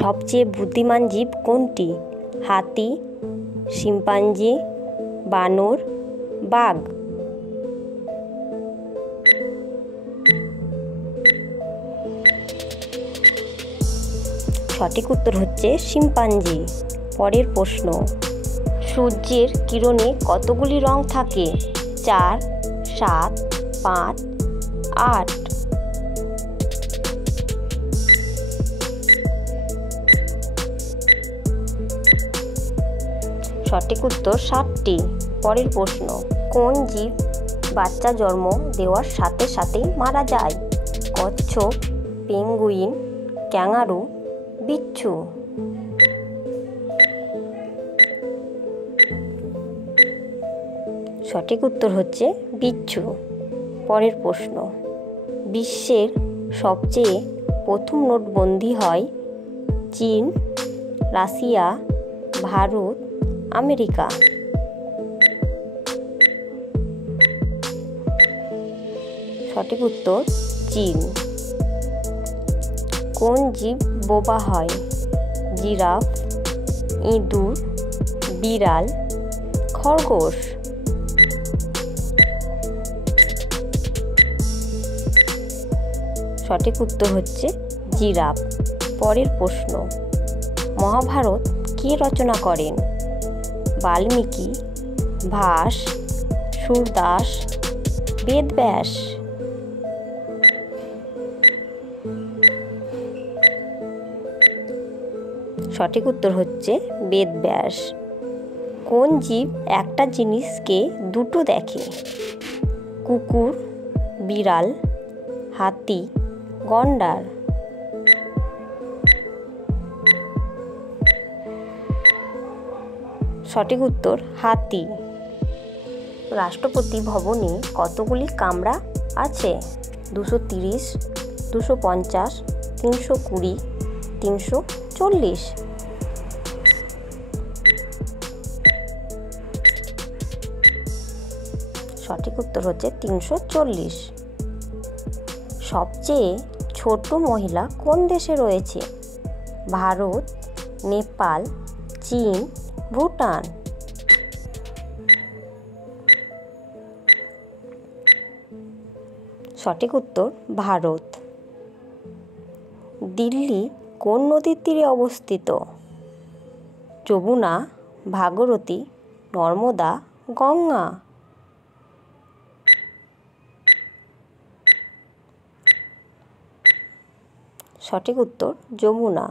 সবচেয়ে বুদ্ধিমান জীব কোনটি? হাতি, শিম্পাঞ্জি, বানর, বাঘ। সঠিক উত্তর হচ্ছে শিম্পাঞ্জি। পরের প্রশ্ন, সূর্যের কিরণে কতগুলি রং থাকে? 4, 7, 5, 8। সঠিক উত্তর 7টি। পরের প্রশ্ন, কোন জীব বাচ্চা জন্ম দেওয়ার সাথে সাথেই মারা যায়? কচ্ছপ, পেঙ্গুইন, ক্যাঙ্গারু, বিচ্ছু। সঠিক উত্তর হচ্ছে বিচ্ছু। পরের প্রশ্ন, বিশ্বের সবচেয়ে প্রথম নোটবন্দি হয় চীন, রাশিয়া, ভারত, আমেরিকা। সঠিক উত্তর চীন। কোন জীব বোবা হয়? জিরাফ, ইঁদুর, বিড়াল, খরগোশ। সঠিক উত্তর হচ্ছে জিরাফ। পরের প্রশ্ন, মহাভারত কে রচনা করেন? বাল্মীকি, ভাস, সূরদাস, বেদব্যাস। সঠিক উত্তর হচ্ছে বেদব্যাস। কোন জীব একটা জিনিসকে দুটো দেখে? কুকুর, বিড়াল, হাতি, গন্ডার। সঠিক উত্তর হাতি। রাষ্ট্রপতি ভবনে কতগুলি কামরা আছে? 230, 250, 320, 340। সঠিক উত্তর হচ্ছে 340। সবচেয়ে ছোট মহিলা কোন দেশে রয়েছে? ভারত, নেপাল, চীন, ভুটান। সঠিক উত্তর ভারত। দিল্লি কোন নদীর তীরে অবস্থিত? যমুনা, ভাগীরথী, নর্মদা, গঙ্গা। সঠিক উত্তর যমুনা।